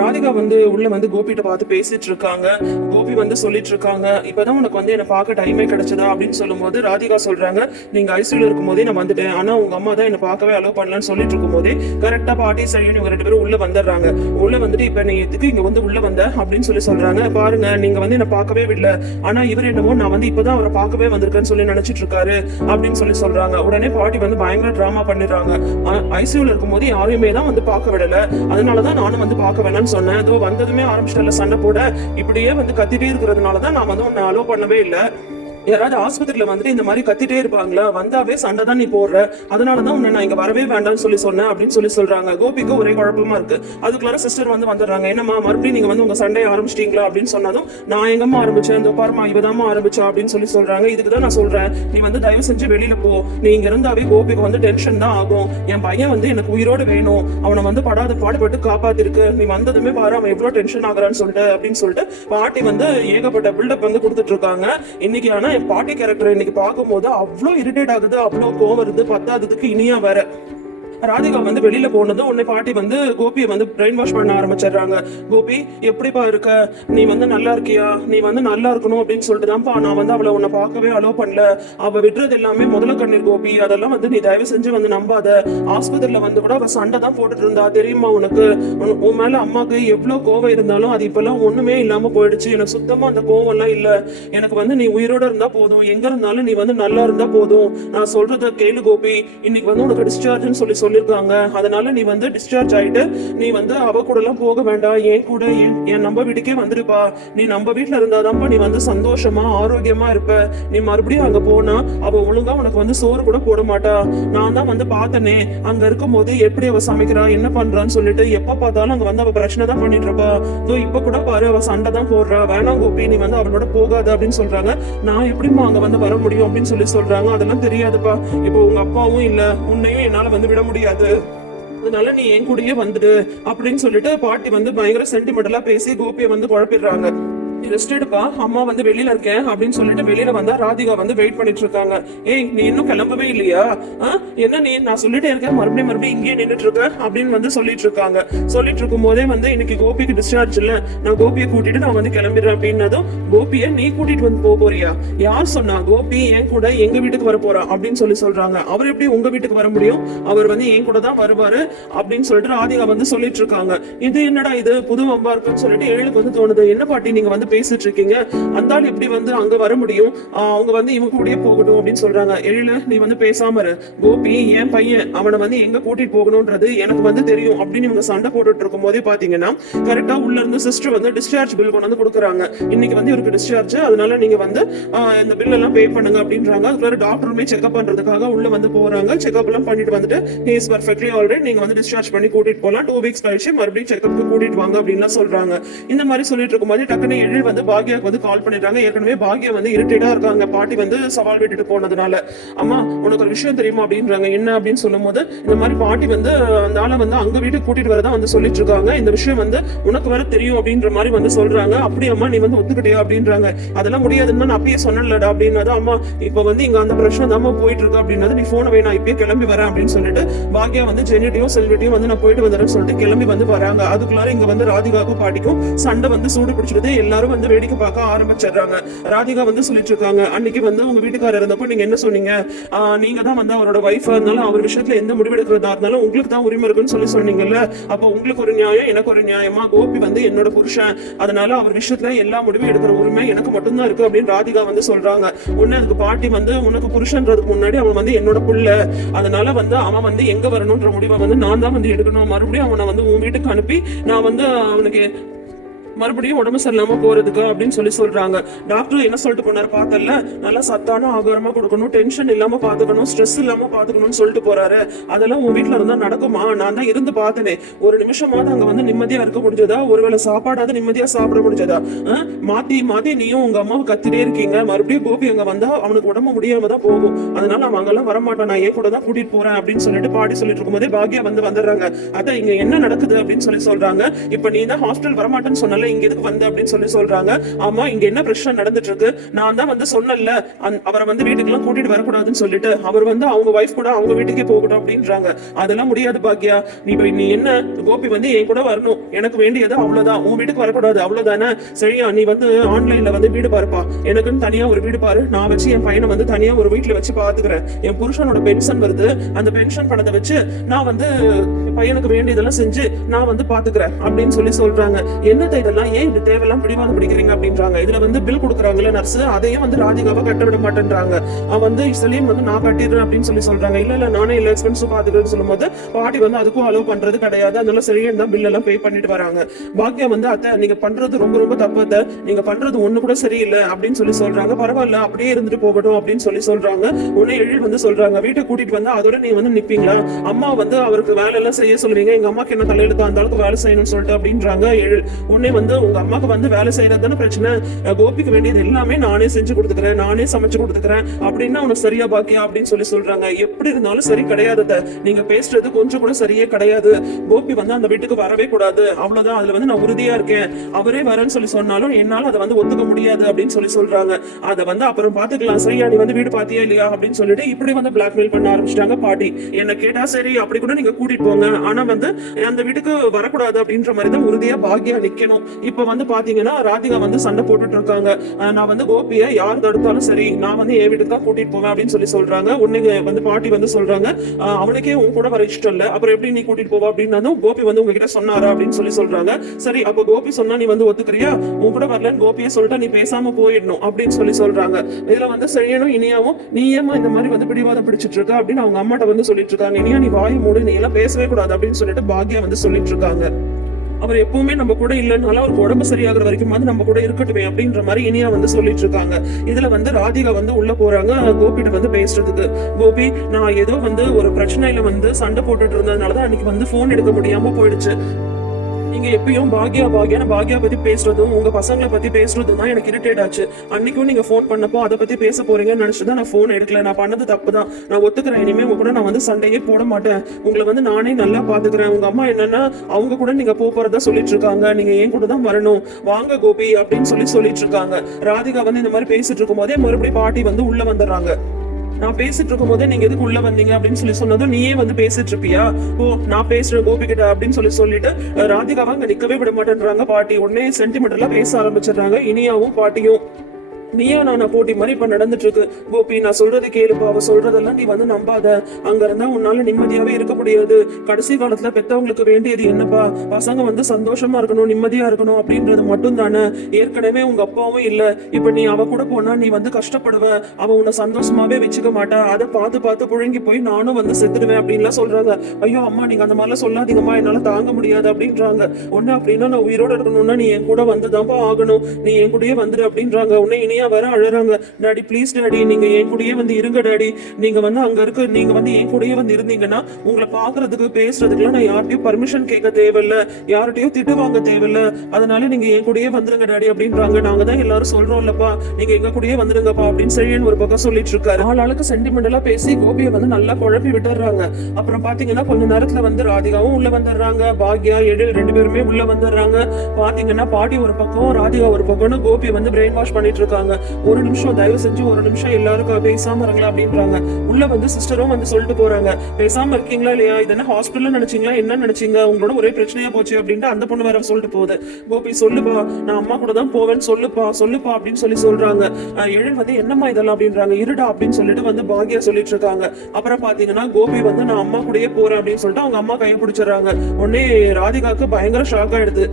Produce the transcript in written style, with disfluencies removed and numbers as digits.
ராதிகா வந்து உள்ள வந்து கோபிட்ட பார்த்து பேசிட்டு இருக்காங்க. கோபி வந்து சொல்லிட்டு இருக்காங்க, இப்பதான் உனக்கு வந்து என்ன பார்க்க டைமே கிடைச்சதா அப்படின்னு சொல்லும்போது ராதிகா சொல்றாங்க, நீங்க ஐசியூல இருக்கும் போதே நான் வந்துட்டேன், ஆனா உங்க அம்மா தான் என்ன பார்க்கவே அலோவ் பண்ணலன்னு சொல்லிட்டு இருக்கும் போதே கரெக்டா பாட்டி சரியும் இவங்க 2 பேரும் உள்ள வந்துடுறாங்க. உள்ள வந்துட்டு இப்ப நீ எதுக்கு இங்க வந்து உள்ள வந்த அப்படின்னு சொல்றாங்க. பாருங்க, நீங்க வந்து என்ன பார்க்கவே விடல, ஆனா இவர் என்னமோ நான் வந்து இப்பதான் அவரை பார்க்கவே வந்திருக்கேன்னு சொல்லி நினைச்சிட்டு இருக்காரு அப்படின்னு சொல்றாங்க. உடனே பாட்டி வந்து பயங்கர டிராமா பண்ணிடுறாங்க. ஐசியூல இருக்கும் போது யாரையுமே தான் வந்து பார்க்க விடல, அதனாலதான் நானும் வந்து பார்க்க வேணாம்னு சொன்னேன். அதோ வந்ததுமே ஆரம்பிச்சிட்டல சண்டை போட, இப்படியே வந்து கத்திட்டே இருக்கிறதுனாலதான் நான் வந்து உன்னை அலோவ் பண்ணவே இல்லை. யாராவது ஆஸ்பத்திரியில வந்துட்டு இந்த மாதிரி கத்திட்டே இருப்பாங்களா, வந்தாவே சண்டை தான் நீ போடுற, அதனாலதான் உன்னை நான் இங்க வரவே வேண்டாம்னு சொன்னேன் அப்படின்னு சொல்றாங்க. கோபிக்கு ஒரே குழப்பமா இருக்கு. அதுக்குள்ளார சிஸ்டர் வந்து வந்துடுறாங்க. என்னம்மா மறுபடியும் நீங்க வந்து உங்க சண்டையை ஆரம்பிச்சிட்டீங்களா அப்படின்னு சொன்னதும், நான் எங்கம்மா ஆரம்பிச்சேன், இந்த பாருமா இவதாம்மா ஆரம்பிச்சா அப்படின்னு சொல்றாங்க. இதுக்குதான் நான் சொல்றேன், நீ வந்து தயவு செஞ்சு வெளியில போ, நீ இங்க இருந்தாவே கோபிக்கு வந்து டென்ஷன் தான் ஆகும். என் பையன் வந்து எனக்கு உயிரோடு வேணும், அவனை வந்து படாத பாடுபட்டு காப்பாத்திருக்கு, நீ வந்ததுமே பாரு அவன் எவ்வளவு டென்ஷன் ஆகுறான்னு சொல்லிட்டு பாட்டி வந்து ஏகப்பட்ட பில்டப் வந்து கொடுத்துட்டு இருக்காங்க. இன்னைக்கு ஆனா என் பாட்டி கேரக்டர் இன்னைக்கு பார்க்கும்போது அவ்வளோ இரிட்டேட் ஆகுது, அவ்வளோ கோவம் வருது. பத்தாததுக்கு இனியா வேற ராதிகா வந்து வெளியில போனதும் உன்னை பாட்டி வந்து கோபியை வந்து பிரெயின் வாஷ் பண்ண ஆரம்பிச்சிடுறாங்க. கோபி எப்படிப்பா இருக்க, நீ வந்து நல்லா இருக்கியா, நீ வந்து நல்லா இருக்கணும் அப்படின்னு சொல்லிட்டு தான்ப்பா நான் வந்து அவளை உன்னை பார்க்கவே அலோவ் பண்ணல, அவ விடுறது எல்லாமே முதல கண்ணீர் கோபி, அதெல்லாம் வந்து நீ தயவு செஞ்சு வந்து நம்பாத. ஆஸ்பத்திரியில வந்து கூட அவ சண்டை தான் போட்டுட்டு இருந்தா தெரியுமா உனக்கு, உன் மேல அம்மாக்கு எவ்வளவு கோவம் இருந்தாலும் அது இப்பெல்லாம் ஒண்ணுமே இல்லாம போயிடுச்சு. எனக்கு சுத்தமா அந்த கோவம் எல்லாம் இல்ல, எனக்கு வந்து நீ உயிரோட இருந்தா போதும், எங்க இருந்தாலும் நீ வந்து நல்லா இருந்தா போதும், நான் சொல்றத கேளு கோபி, இன்னைக்கு வந்து உனக்கு டிஸ்சார்ஜ்னு சொல்லிருக்காங்க, அதனால நீ வந்து டிஸ்சார்ஜ் ஆயிட்டு நீ வந்து அவ கூட எல்லாம் போக வேண்டாம், என் கூட என் நம்ம வீட்டுக்கே வந்துருப்பா, நீ நம்ம வீட்டுல இருந்தாதான்ப்பா நீ வந்து சந்தோஷமா ஆரோக்கியமா இருப்ப, நீ மறுபடியும் அங்க போனா அவ ஒழுங்கா உனக்கு வந்து சோறு கூட போட மாட்டா, நான் தான் வந்து பார்த்தனே அங்க இருக்கும் போது எப்படி அவ சமைக்கிறா என்ன பண்றான்னு சொல்லிட்டு எப்ப பார்த்தாலும் அங்க வந்து அவ பிரச்சனை தான் பண்ணிட்டு இருப்பா, இப்ப கூட பாரு அவ சண்டை தான் போடுறா, வேணாம் கோபி நீ வந்து அவளோட போகாத அப்படின்னு சொல்றாங்க. நான் எப்படிமா அங்க வந்து வர முடியும் அப்படின்னு சொல்றாங்க. அதெல்லாம் தெரியாதுப்பா, இப்போ உங்க அப்பாவும் இல்ல, உன்னையும் என்னால வந்து விட முடியாது, அதனால நீ என் கூடயே வந்துடு அப்படின்னு சொல்லிட்டு பாட்டி வந்து பயங்கர சென்டிமெண்டலா பேசி கோபியை வந்து குழப்பிடுறாங்க. ரெஸ்ட் எடுப்பா, அம்மா வந்து வெளியில இருக்கேன் அப்படின்னு சொல்லிட்டு வெளியில வந்தா ராதிகா வந்து வெயிட் பண்ணிட்டு இருக்காங்க. ஏய் நீ இன்னும் கிளம்பவே இல்லையா, என்ன நீ நான் சொல்லிட்டே இருக்கேன் மறுபடியும் இங்கேயே நின்றுட்டு இருக்க அப்படின்னு வந்து சொல்லிட்டு இருக்காங்க. சொல்லிட்டு இருக்கும் போதே வந்து இன்னைக்கு கோபிக்கு டிஸ்சார்ஜ் இல்ல, நான் கோபியை கூட்டிட்டு நான் வந்து கிளம்பிடுறேன் அப்படின்னதும், கோபியை நீ கூட்டிட்டு வந்து போறியா, யார் சொன்னா, கோபி என் கூட எங்க வீட்டுக்கு வர போறான் அப்படின்னு சொல்றாங்க. அவர் எப்படி உங்க வீட்டுக்கு வர முடியும், அவர் வந்து என் கூட தான் வருவாரு அப்படின்னு சொல்லிட்டு ராதிகா வந்து சொல்லிட்டு இருக்காங்க. இது என்னடா இது புது வம்பா இருக்குன்னு சொல்லிட்டு ஏழுக்கு வந்து தோணுது. என்ன பாட்டி நீங்க வந்து பேசிட்டு இருக்கீங்க, அந்த ஆள் எப்படி வந்து அங்க வர முடியும், அவங்க வந்து இவங்க கூடயே போகட்டும் அப்படின்னு சொல்றாங்க. எழில நீ வந்து பேசாம இரு, கோபி என் பையன், அவனை வந்து எங்க கூட்டிட்டு போகணும்ன்றது எனக்கு வந்து தெரியும் அப்படின்னு இவங்க சண்டை போட்டுட்டு இருக்கும் போதே பாத்தீங்கன்னா கரெக்டா உள்ள இருந்து சிஸ்டர் வந்து டிஸ்சார்ஜ் பில் கொண்டு வந்து கொடுக்குறாங்க. இன்னைக்கு வந்து இவருக்கு டிஸ்சார்ஜ், அதனால நீங்க வந்து இந்த பில் எல்லாம் பே பண்ணுங்க அப்படின்றாங்க. அதுக்குள்ள டாக்டருமே செக்அப் பண்றதுக்காக உள்ள வந்து போறாங்க. செக்அப் எல்லாம் பண்ணிட்டு வந்துட்டு ஹி இஸ் பெர்ஃபெக்ட்லி ஆல்ரைட், நீங்க வந்து டிஸ்சார்ஜ் பண்ணி கூட்டிட்டு போலாம், 2 வீக்ஸ் கழிச்சு மறுபடியும் செக்அப்க்கு கூட்டிட்டு வாங்க அப்படின்னு சொல்றாங்க. இந்த மாதிரி சொல்லிட்டு இருக்கும் போது டக்குனு எழில் வந்து பாக்யாக்கு வந்து கால் பண்ணிட்டாங்க. ஏற்கனவே பாக்யா வந்து இரிட்டேட்டா இருக்காங்க, பாட்டி வந்து சவால் விட்டுட்டு போனதுனால. அம்மா உனக்கு ஒரு விஷயம் தெரியுமா அப்படின்றாங்க. என்ன அப்படின்னு சொல்லும் போது, இந்த மாதிரி பாட்டி வந்து அந்த ஆளை வந்து அங்க வீட்டுக்கு கூட்டிட்டு வரதான் வந்து சொல்லிட்டு இருக்காங்க, இந்த விஷயம் வந்து உனக்கு வர தெரியும் அப்படின்ற மாதிரி வந்து சொல்றாங்க. அப்படி அம்மா நீ வந்து ஒத்துக்கிட்டியா அப்படின்றாங்க. அதெல்லாம் முடியாதுன்னு நான் அப்பயே சொன்னலடா அப்படின்னது. அம்மா இப்ப வந்து இங்க அந்த பிரச்சனை தான் போயிட்டு இருக்கு அப்படின்னது, நீ போன வை நான் இப்பயே கிளம்பி வரேன் அப்படின்னு சொல்லிட்டு பாக்யா வந்து ஜெனிட்டையும் செல்விட்டையும் வந்து நான் போயிட்டு வந்துறேன்னு சொல்லிட்டு கிளம்பி வந்து வராங்க. அதுக்குள்ளார இங்க வந்து ராதிகாவுக்கும் பாட்டிக்கும் சண்டை வந்து சூடு பிடிச்சிருது. எல்லாரும் வந்து வேடிக்கை பார்க்க ஆரம்பிச்சிடுறாங்க. ராதிகா வந்து சொல்லிட்டு இருக்காங்க, அன்னைக்கு வந்து உங்க வீட்டுக்காரர் இருந்தப்போ நீங்க என்ன சொன்னீங்க, நீங்க தான் வந்து அவரோட வைஃபா இருந்தாலும் அவர் விஷயத்துல எந்த முடிவு எடுக்கிறதா இருந்தாலும் உங்களுக்கு தான் உரிமை இருக்குன்னு சொன்னீங்கல்ல, அப்போ உங்களுக்கு ஒரு நியாயம் எனக்கு ஒரு நியாயமா, கோபி வந்து என்னோட புருஷன், அதனால அவர் விஷயத்துல எல்லா முடிவும் எடுக்கிற உரிமை எனக்கு மட்டும்தான் இருக்கு அப்படின்னு ராதிகா வந்து சொல்றாங்க. உடனே அதுக்கு பாட்டி வந்து, உனக்கு புருஷன்றதுக்கு முன்னாடி அவன் வந்து என்னோட புள்ள, அதனால வந்து அவன் வந்து எங்க வரணும்ன்ற முடிவை வந்து நான் தான் வந்து எடுக்கணும், மறுபடியும் அவனை வந்து உன் வீட்டுக்கு அனுப்பி நான் வந்து அவனுக்கு மறுபடியும் உடம்பு சரியில்லாம போறதுக்கு அப்படின்னு சொல்றாங்க. டாக்டர் என்ன சொல்லிட்டு போனாரு பார்த்தல, நல்லா சத்தான ஆகாரமா கொடுக்கணும், டென்ஷன் இல்லாம பாத்துக்கணும், ஸ்ட்ரெஸ் இல்லாம பாத்துக்கணும்னு சொல்லிட்டு போறாரு. அதெல்லாம் உன் வீட்டுல இருந்தா நடக்குமா, நான் தான் இருந்து பார்த்தனே, ஒரு நிமிஷமாவது அங்க வந்து நிம்மதியா இருக்க முடிஞ்சதா, ஒருவேளை சாப்பாடாவது நிம்மதியா சாப்பிட முடிஞ்சதா, மாத்தி மாத்தி நீயும் உங்க அம்மாவும் கத்திட்டே இருக்கீங்க, மறுபடியும் கோபி அங்க வந்தா அவனுக்கு உடம்பு முடியாம தான் போகும், அதனால அவன் அங்கெல்லாம் வரமாட்டான், நான் ஏன் கூட தான் கூட்டிட்டு போறேன் அப்படின்னு சொல்லிட்டு பாட்டி சொல்லிட்டு இருக்கும் போதே பாக்யா வந்து வந்துடுறாங்க. அதான் இங்க என்ன நடக்குது அப்படின்னு சொல்றாங்க. இப்ப நீ தான் ஹாஸ்பிட்டல் வரமாட்டேன்னு சொன்ன, தேவையில்ல, இங்க எதுக்கு வந்த அப்படின்னு சொல்றாங்க. ஆமா, இங்க என்ன பிரச்சனை நடந்துட்டு இருக்கு, நான் தான் வந்து சொன்னல அவரை வந்து வீட்டுக்கு எல்லாம் கூட்டிட்டு வரக்கூடாதுன்னு சொல்லிட்டு, அவர் வந்து அவங்க வைஃப் கூட அவங்க வீட்டுக்கே போகட்டும் அப்படின்றாங்க. அதெல்லாம் முடியாது பாக்யா, நீ என்ன கோபி வந்து என் கூட வரணும், எனக்கு வேண்டியது அவ்வளவுதான், உன் வீட்டுக்கு வரக்கூடாது அவ்வளவுதானே. சரியா, நீ வந்து ஆன்லைன்ல வந்து வீடு பாருப்பா, எனக்குன்னு தனியா ஒரு வீடு பாரு, நான் வச்சு என் பையனை வந்து தனியா ஒரு வீட்டுல வச்சு பாத்துக்கிறேன், என் புருஷனோட பென்ஷன் வருது, அந்த பென்ஷன் பணத்தை வச்சு நான் வந்து பையனுக்கு வேண்டியதெல்லாம் செஞ்சு நான் வந்து பாத்துக்கிறேன் அப்படின்னு சொல்றாங்க. என்னத்தை இதெல்லாம், ஏன் இப்படி தேவையெல்லாம் பிடிவாதம் பிடிக்கிறீங்க அப்படின்றாங்க. இதுல வந்து பில் கொடுக்குறாங்கல்ல நர்ஸ், அதையும் வந்து ராதிகாவை கட்ட விட மாட்டேன்றாங்க. அவன் வந்து சலீம் வந்து நான் கட்டிடுறேன் அப்படின்னு சொல்றாங்க. இல்ல நானே எல்லா எக்ஸ்பென்ஸும் பாத்துக்கிறேன்னு சொல்லும் போது பாட்டி வந்து அதுக்கும் அலோவ் பண்றது கிடையாது. அதனால சரியா தான் பில் எல்லாம் பே பண்ணிட்டு வராங்க. பாக்யா வந்து அத்தை நீங்க பண்றது ரொம்ப ரொம்ப தப்பு, அத்தை நீங்க பண்றது ஒண்ணு கூட சரியில்லை அப்படின்னு சொல்றாங்க. பரவாயில்ல அப்படியே இருந்துட்டு போகட்டும் அப்படின்னு சொல்றாங்க. உடனே எழில் வந்து சொல்றாங்க, வீட்டை கூட்டிட்டு வந்தா அதோட நீ வந்து நிப்பீங்களா, அம்மா வந்து அவருக்கு வேலை எல்லாம் செய்ய சொல்லுவீங்க, எங்க அம்மாக்கு என்ன தலையெழுத்து அந்த அளவுக்கு வேலை செய்யணும்னு சொல்லிட்டு அப்படின்றாங்க எழில். உடனே வந்து உங்க அம்மாக்கு வந்து வேலை செய்யறது தானே பிரச்சனை, கோபிக்கு வேண்டியது எல்லாமே நானே செஞ்சு கொடுத்துக்கிறேன், நானே சமைச்சு கொடுத்துக்கிறேன் அப்படின்னா உனக்கு சரியா பாக்கியா அப்படின்னு சொல்றாங்க. எப்படி இருந்தாலும் சரி கிடையாது, நீங்க பேசுறது கொஞ்சம் கூட சரியே கிடையாது, கோபி வந்து அந்த வீட்டுக்கு வரவே கூடாது அவ்வளவுதான், அதுல வந்து நான் உறுதியா இருக்கேன், அவரே வரேன்னு சொன்னாலும் என்னால அதை வந்து ஒத்துக்க முடியாது அப்படின்னு சொல்றாங்க. அதை வந்து அப்புறம் பாத்துக்கலாம், சரியா நீ வந்து வீடு பாத்தியா இல்லையா அப்படின்னு சொல்லிட்டு இப்படி வந்து பிளாக்மெயில் பண்ண ஆரம்பிச்சிட்டாங்க பாட்டி. என்ன கேட்டா சரி அப்படி கூட நீங்க கூட்டிட்டு போங்க, ஆனா வந்து அந்த வீட்டுக்கு வரக்கூடாது அப்படின்ற மாதிரி தான் உறுதியா பாக்யா நிக்கணும். இப்ப வந்து பாத்தீங்கன்னா ராதிகா வந்து சண்டை போட்டுட்டு இருக்காங்க. நான் வந்து கோபியை யார் தடுத்தாலும் சரி நான் வந்து என் வீட்டுக்கு தான் கூட்டிட்டு போவேன் அப்படின்னு சொல்றாங்க. உன்னை வந்து பாட்டி வந்து சொல்றாங்க, அவனுக்கே உன் கூட வர இஷ்டம் இல்ல, அப்புறம் எப்படி நீ கூட்டிட்டு போவா அப்படின்னு கோபி வந்து உங்ககிட்ட சொன்னாரா அப்படின்னு சொல்றாங்க. சரி அப்ப கோபி சொன்னா நீ வந்து ஒத்துக்கிறியா, உன் கூட வரலன்னு கோபியை சொல்லிட்டு நீ பேசாம போயிடணும் அப்படின்னு சொல்றாங்க. இதுல வந்து செய்யணும் இனியாவும் நீ ஏமா இந்த மாதிரி வந்து பிடிவாதம் பிடிச்சிட்டு இருக்க அப்படின்னு அவங்க அம்மாட்ட வந்து சொல்லிட்டு இருக்காங்க. இனியா நீ வாய் மூடு, நீ எல்லாம் பேசவே கூடாது அப்படின்னு சொல்லிட்டு பாக்யா வந்து சொல்லிட்டு இருக்காங்க. அவர் எப்பவுமே நம்ம கூட இல்லைனாலும் அவருக்கு உடம்பு சரியாகிற வரைக்கும் வந்து நம்ம கூட இருக்கட்டுமே அப்படின்ற மாதிரி இனியா வந்து சொல்லிட்டு இருக்காங்க. இதுல வந்து ராதிகா வந்து உள்ள போறாங்க கோபிட்ட வந்து பேசுறதுக்கு. கோபி நான் ஏதோ வந்து ஒரு பிரச்சனையில வந்து சண்டை போட்டுட்டு இருந்ததுனாலதான் அன்னைக்கு வந்து போன் எடுக்க முடியாம போயிடுச்சு. நீங்க எப்பயும் பாக்யா பத்தி பேசுறதும் உங்க பசங்களை பத்தி பேசுறதும் தான் எனக்கு இரிட்டேட் ஆச்சு. அன்னைக்கும் நீங்க போன் பண்ணப்போ அதை பத்தி பேச போறீங்கன்னு நினைச்சுதான் நான் போன் எடுக்கல. நான் பண்ணது தப்பு தான், நான் ஒத்துக்கிறேன். இனிமே உங்க கூட நான் வந்து சண்டையே போட மாட்டேன், உங்களை வந்து நானே நல்லா பாத்துக்கிறேன். உங்க அம்மா என்னன்னா அவங்க கூட நீங்க போறதா சொல்லிட்டு இருக்காங்க, நீங்க ஏன் கூட தான் வரணும், வாங்க கோபி அப்படின்னு சொல்லிட்டு இருக்காங்க. ராதிகா வந்து இந்த மாதிரி பேசிட்டு இருக்கும் போதே மறுபடியும் பாட்டி வந்து உள்ள வந்துடுறாங்க. நான் பேசிட்டு இருக்கும் போதே நீங்க எதுக்கு உள்ள வந்தீங்க அப்படின்னு சொன்னதும் நீயே வந்து பேசிட்டு இருப்பியா, ஓ நான் பேசுறேன் கோபி கிட்ட அப்படின்னு சொல்லிட்டு ராதிகாவை அங்க நிக்கவே விட மாட்டேன்றாங்க பாட்டி. உடனே சென்டிமெண்டலா பேச ஆரம்பிச்சிடுறாங்க இனியாவும் பாட்டியும். நீயா நான் போட்டி மாதிரி இப்ப நடந்துட்டு இருக்கு. கோபி நான் சொல்றது கேளுப்பா, அவ சொல்றதெல்லாம் நீ வந்து நம்பாத, அங்க இருந்தா உன்னால நிம்மதியாவே இருக்க முடியாது. கடைசி காலத்துல பெத்தவங்களுக்கு வேண்டியது என்னப்பா, பசங்க வந்து சந்தோஷமா இருக்கணும் நிம்மதியா இருக்கணும் அப்படின்றது மட்டும் தானே. ஏற்கனவே உங்க அப்பாவும் இல்ல, இப்ப நீ அவ கூட போனா நீ வந்து கஷ்டப்படுவ, அவ உன்னை சந்தோஷமாவே வச்சுக்க மாட்டா, அதை பார்த்து புழுங்கி போய் நானும் வந்து செத்துடுவேன் அப்படின்லாம் சொல்றாங்க. ஐயோ அம்மா நீங்க அந்த மாதிரிலாம் சொல்லாதீங்கம்மா, என்னால தாங்க முடியாது அப்படின்றாங்க. ஒண்ணு அப்படின்னா நான் உயிரோட இருக்கணும்னா நீ என் கூட வந்துதான்ப்பா ஆகணும், நீ என் கூடயே வந்துடு அப்படின்றாங்க. உன்னை இனியா வர அழறாங்க. டாடி ப்ளீஸ் டாடி நீங்க என் கூடயே வந்து இருங்க டாடி, நீங்க வந்து அங்க இருக்க நீங்க வந்து என் கூடயே வந்து இருந்தீங்கன்னா உங்களை பாக்குறதுக்கு பேசுறதுக்குலாம் நான் யார்கிட்டயும் பர்மிஷன் கேட்க தேவையில்ல, யார்கிட்டயும் திட்டு வாங்க தேவையில்ல, அதனால நீங்க என் கூடயே வந்துருங்க டாடி அப்படின்றாங்க. நாங்க தான் எல்லாரும் சொல்றோம்லப்பா, நீங்க எங்க கூடயே வந்துருங்கப்பா அப்படின்னு சரின்னு ஒரு பக்கம் சொல்லிட்டு இருக்காரு. ஆளாளுக்கு சென்டிமெண்டலா பேசி கோபியை வந்து நல்லா குழப்பி விட்டுறாங்க. அப்புறம் பாத்தீங்கன்னா கொஞ்ச நேரத்துல வந்து ராதிகாவும் உள்ள வந்துடுறாங்க, பாக்யா எழில் 2 பேருமே உள்ள வந்துடுறாங்க. பாத்தீங்கன்னா பாட்டி ஒரு பக்கம் ராதிகா ஒரு பக்கம்னு கோபியை வந்து பிரெயின் வாஷ் பண்ணிட்டு இருக்காங்க. ஒரு நிமிஷம் தயவு செஞ்சு ஒரு நிமிஷம் எல்லாருக்கும் பேசாம இருங்களா அப்படின்றாங்க. உள்ள வந்து சிஸ்டரும் வந்து சொல்லிட்டு போறாங்க, பேசாம இருக்கீங்களா இல்லையா, இதென்ன ஹாஸ்பிட்டல்ல நினைச்சீங்களா என்ன நினைச்சீங்க, உங்களோட ஒரே பிரச்சனையா போச்சு அப்படின்ட்டு அந்த பொண்ணு வேற சொல்லிட்டு போகுது. கோபி சொல்லுப்பா நான் அம்மா கூட தான் போவேன்னு சொல்லுப்பா அப்படின்னு சொல்றாங்க. எழில் வந்து என்னம்மா இதெல்லாம் அப்படின்றாங்க. இருடா அப்படின்னு சொல்லிட்டு வந்து பாக்யா சொல்லிட்டு இருக்காங்க. அப்புறம் பாத்தீங்கன்னா கோபி வந்து நான் அம்மா கூடயே போறேன் அப்படின்னு சொல்லிட்டு அவங்க அம்மா கையை பிடிச்சிடறாங்க. உடனே ராதிகாக்கு பயங்கர ஷாக் ஆயிடுது.